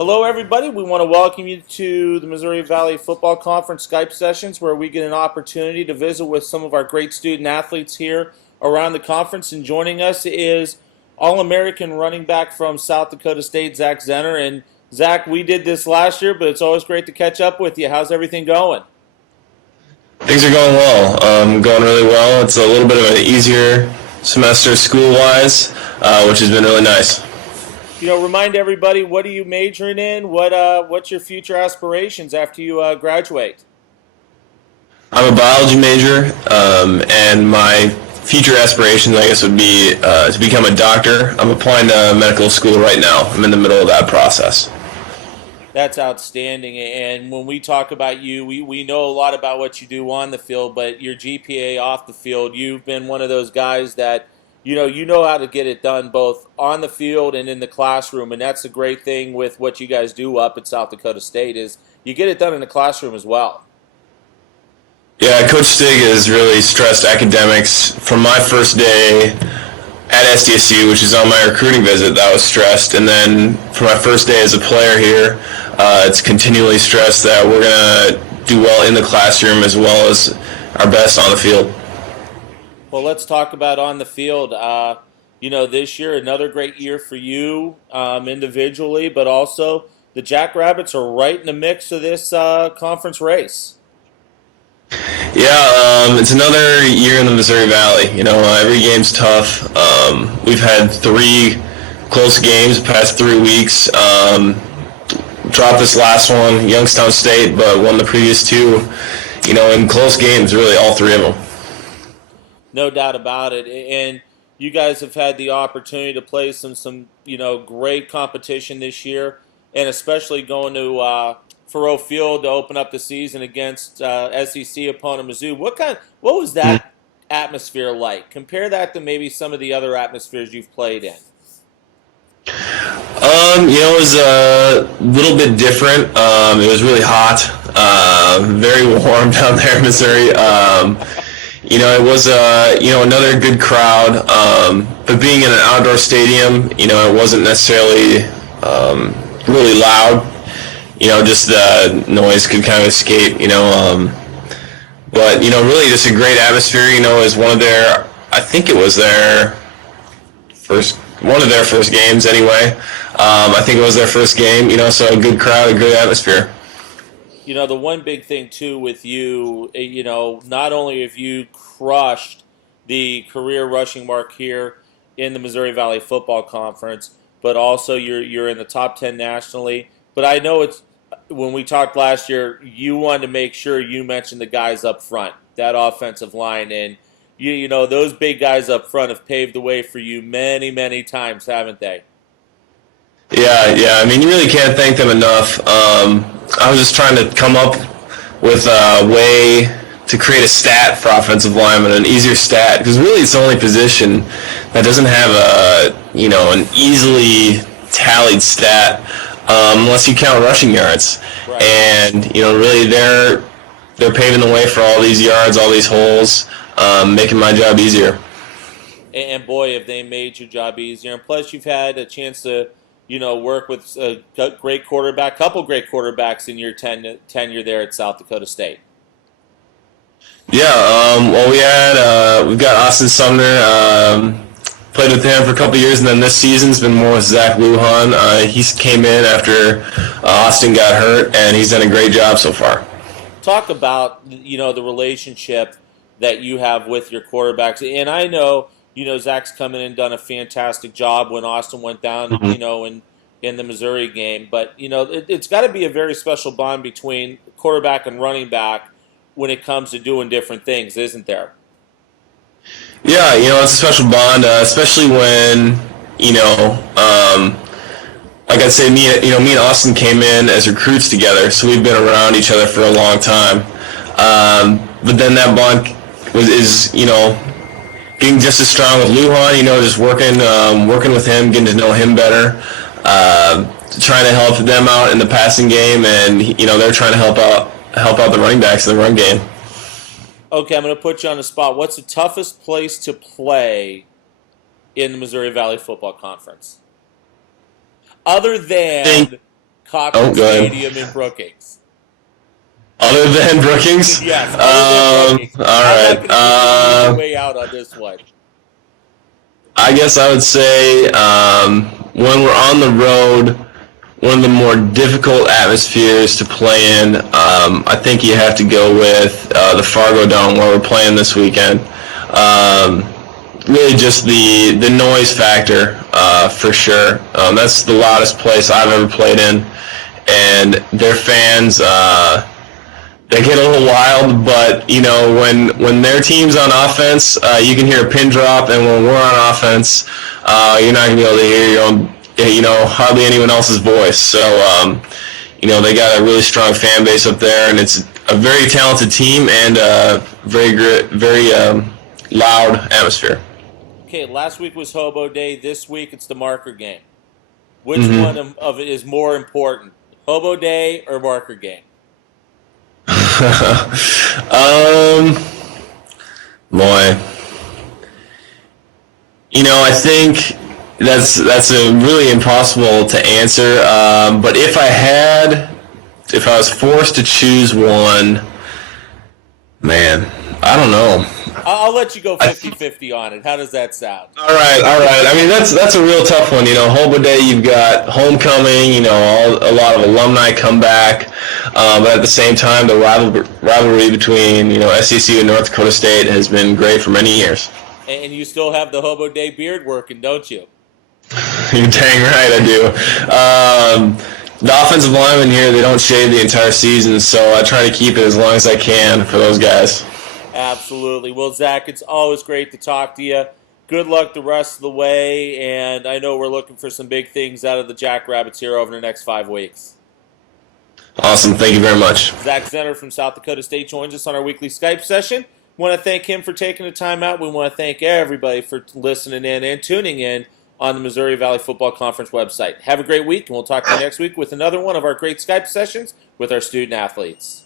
Hello, everybody. We want to welcome you to the Missouri Valley Football Conference Skype sessions, where we get an opportunity to visit with some of our great student athletes here around the conference. And joining us is All-American running back from South Dakota State, Zach Zenner. And Zach, we did this last year, but it's always great to catch up with you. How's everything going? Things are going well. Going really well. It's a little bit of an easier semester school-wise, which has been really nice. Remind everybody, what are you majoring in? What's your future aspirations after you graduate? I'm a biology major, and my future aspirations, I guess, would be to become a doctor. I'm applying to medical school right now. I'm in the middle of that process. That's outstanding. And when we talk about you, we know a lot about what you do on the field, but your GPA off the field, you've been one of those guys that you know how to get it done both on the field and in the classroom. And that's the great thing with what you guys do up at South Dakota State is you get it done in the classroom as well. Yeah, Coach Stig has really stressed academics. From my first day at SDSU, which is on my recruiting visit, that was stressed. And then for my first day as a player here, it's continually stressed that we're going to do well in the classroom as well as our best on the field. Well, let's talk about on the field. This year, another great year for you individually, but also the Jackrabbits are right in the mix of this conference race. Yeah, it's another year in the Missouri Valley. Every game's tough. We've had 3 close games the past 3 weeks. Dropped this last one, Youngstown State, but won the previous 2. In close games, really all 3 of them. No doubt about it. And you guys have had the opportunity to play some great competition this year, and especially going to Faroe Field to open up the season against SEC opponent Mizzou. What was that atmosphere like? Compare that to maybe some of the other atmospheres you've played in. It was a little bit different. It was really hot, very warm down there in Missouri. It was another good crowd, but being in an outdoor stadium, it wasn't necessarily really loud. Just the noise could kind of escape. But really just a great atmosphere. Is I think it was one of their first games anyway. I think it was their first game. So a good crowd, a good atmosphere. The one big thing, too, with you, not only have you crushed the career rushing mark here in the Missouri Valley Football Conference, but also you're in the top 10 nationally. But I know when we talked last year, you wanted to make sure you mentioned the guys up front, that offensive line. And, those big guys up front have paved the way for you many, many times, haven't they? Yeah. You really can't thank them enough. I was just trying to come up with a way to create a stat for offensive linemen, an easier stat, because really it's the only position that doesn't have an easily tallied stat unless you count rushing yards. Right. And really they're paving the way for all these yards, all these holes, making my job easier. And boy, have they made your job easier. And plus, you've had a chance to work with a couple great quarterbacks in your tenure there at South Dakota State. Yeah, we've got Austin Sumner, played with him for a couple years, and then this season's been more with Zach Lujan. He came in after Austin got hurt, and he's done a great job so far. Talk about, the relationship that you have with your quarterbacks. And I know, Zach's come in and done a fantastic job when Austin went down, in the Missouri game. But, it's got to be a very special bond between quarterback and running back when it comes to doing different things, isn't there? Yeah, it's a special bond, especially when, like I say, me and Austin came in as recruits together, so we've been around each other for a long time. But then that bond is getting just as strong with Lujan, just working with him, getting to know him better, trying to help them out in the passing game, and they're trying to help out the running backs in the run game. Okay, I'm going to put you on the spot. What's the toughest place to play in the Missouri Valley Football Conference? Other than Cochran good. Stadium in Brookings? Other than Brookings? Yes, other than Brookings. All I'm right. not going to give you the easy way out on this one. I guess I would say when we're on the road, one of the more difficult atmospheres to play in, I think you have to go with the Fargo Dome where we're playing this weekend. Really just the noise factor for sure. That's the loudest place I've ever played in, and their fans, they get a little wild, but when their team's on offense, you can hear a pin drop, and when we're on offense, you're not gonna be able to hear your own, hardly anyone else's voice. So, they got a really strong fan base up there, and it's a very talented team and very loud atmosphere. Okay, last week was Hobo Day. This week it's the marker game. Which one of it is more important, Hobo Day or marker game? Boy, I think that's a really impossible to answer. But if I was forced to choose one, man, I don't know. I'll let you go 50-50 on it. How does that sound? All right. I mean, that's a real tough one. Hobo Day, you've got homecoming. A lot of alumni come back, but at the same time, the rivalry between SDSU and North Dakota State has been great for many years. And you still have the Hobo Day beard working, don't you? You're dang right, I do. The offensive linemen here, they don't shave the entire season, so I try to keep it as long as I can for those guys. Absolutely. Well, Zach, it's always great to talk to you. Good luck the rest of the way, and I know we're looking for some big things out of the Jackrabbits here over the next 5 weeks. Awesome. Thank you very much. Zach Zenner from South Dakota State joins us on our weekly Skype session. We want to thank him for taking the time out. We want to thank everybody for listening in and tuning in on the Missouri Valley Football Conference website. Have a great week, and we'll talk to you next week with another one of our great Skype sessions with our student athletes.